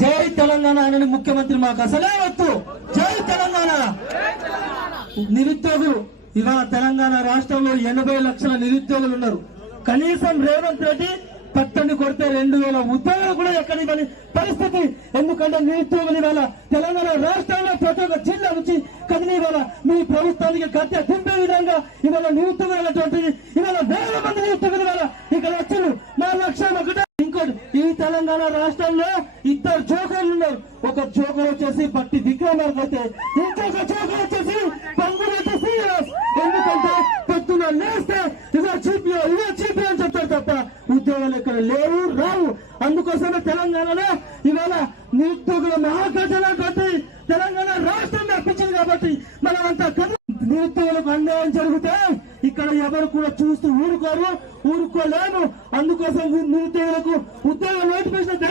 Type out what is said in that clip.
జై తెలంగాణ అని ముఖ్యమంత్రి మాకు అసలే వద్దు. జై తెలంగాణ. నిరుద్యోగులు ఇవాళ తెలంగాణ రాష్ట్రంలో 80 లక్షల నిరుద్యోగులు ఉన్నారు. కనీసం రేవంత్ రెడ్డి పట్టని కొడితే 2000 ఉద్యోగాలు కూడా ఎక్కడివ్వని పరిస్థితి. ఎందుకంటే నిరుద్యోగులు ఇవాళ తెలంగాణ రాష్ట్రంలో ప్రతి ఒక్క జిల్లా నుంచి కదిలి ఇవాళ మీ ప్రభుత్వానికి కత్తి దింపే విధంగా ఇవాళ నిరుద్యోగులటువంటిది ఇవాళ 1000 మంది నిరుద్యోగులు ఇవాళ ఇక్కడ వచ్చారు. మా లక్ష్యం ఒకటే. ఇంకోటి, ఈ తెలంగాణ రాష్ట్రంలో 2 జోకర్లు ఉన్నారు. ఒక జోకర్ వచ్చేసి పట్టి విక్రమార్క అయితే ఇంకొక జోకర్ వచ్చేసి పంగులు వచ్చేసి. ఎందుకంటే పొద్దున లేస్తే ఇదో చీపీ అని చెప్తారు తప్ప ఉద్యోగాలు ఇక్కడ లేవు రావు. అందుకోసమే తెలంగాణలో ఇవాళ నిరుద్యోగుల మహాగర్జన కట్టి తెలంగాణ రాష్ట్రం అప్పించింది కాబట్టి మనం అంతా నిరుద్యోగులకు అన్యాయం జరిగితే ఇక్కడ ఎవరు కూడా చూస్తూ ఊరుకోలేము. అందుకోసం నిరుద్యోగులకు ఉద్యోగ నోటిఫికేషన్